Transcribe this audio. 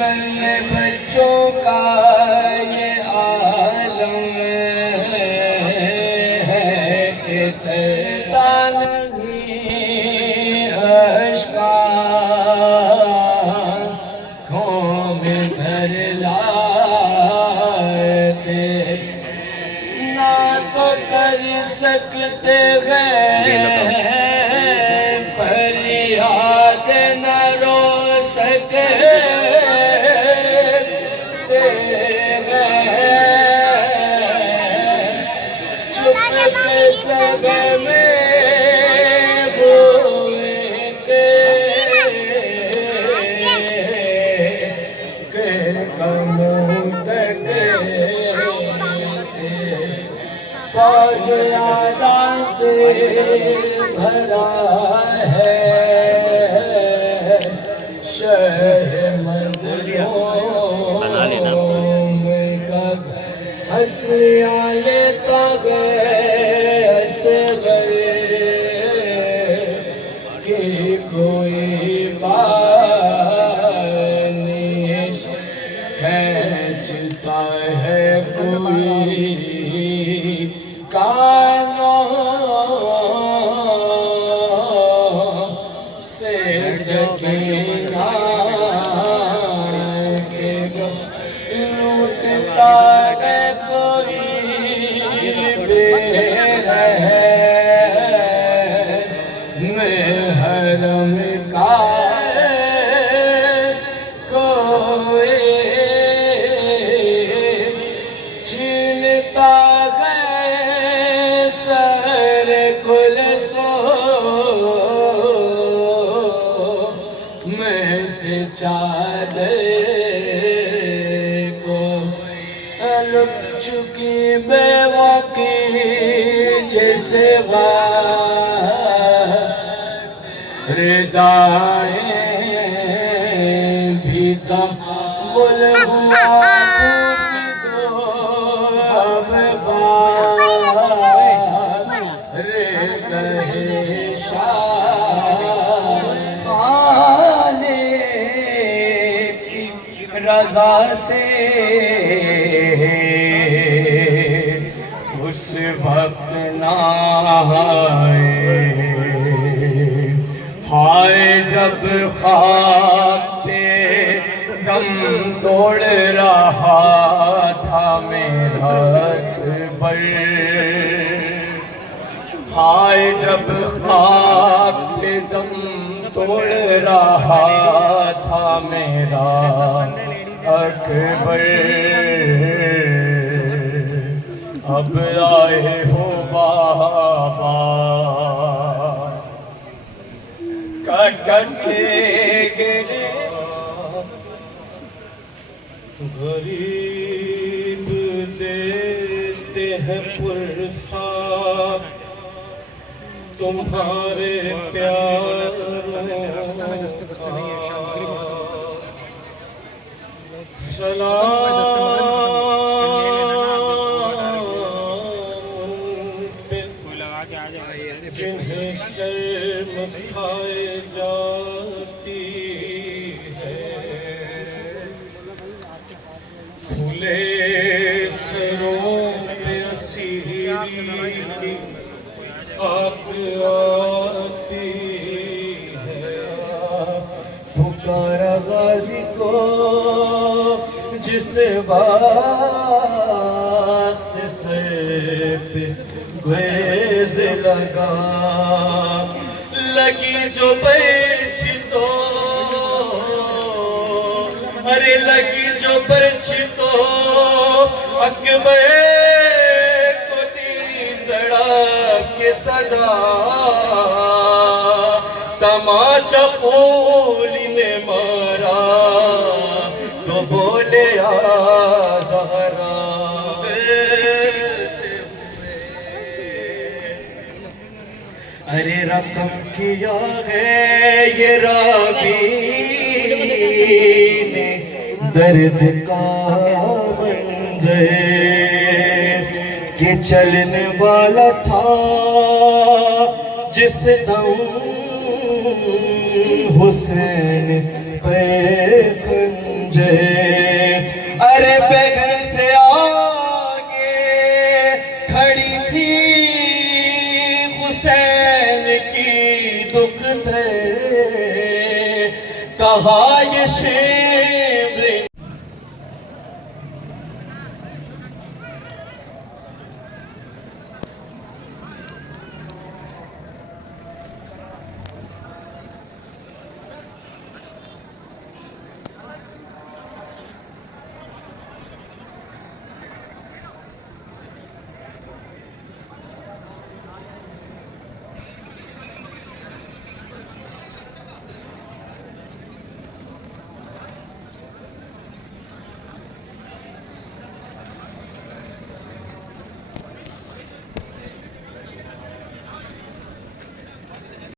नन्हे बच्चों का ये आलम है कि थकता नहीं अश्कों में भर लाते, ना तो कर सकते हैं फरियाद, न रो सकते हैं, चुप के सगे में फौज यादा से भरा है शहर मज़लूम का, हंसियाँ लेता गए असगर की कोई बात खींचता है कोई कानों से सकीना के लूटता है कोई बेरहम हरम का कोई छीनता चादर को लुट चुकी बेवकी जैसे हृदय भी तम बुल हुआ रज़ा से उस वक्त ना हाय जब ख्वाब पे दम तोड़ रहा था मेरा अकबर, हाय जब ख्वाब पे दम तोड़ रहा था मेरा अकबर, अब आए हो बाबा कट कट के गिरे गरीब देते हैं पुरसाद तुम्हारे प्यार जिन्हें शर्म खाए जाती है, खुले सरों पे असीरी खाक आती है, पुकारा गाजी को जिस बात से पे गुरेज लगा, लगी जो बरछी तो अरे लगी जो बरछी तो अकबर को दी तड़प के सदा, तमाचा फूली ने मारा तो बोले आ ज़हरा, अरे रकम किया है ये राबी ने दर्द का मंजर के चलने वाला था जिस दम हुसैन पे खंजर। गूंजे। अरे बगल से आगे खड़ी थी हुसैन की दुख थे, कहा ये शेर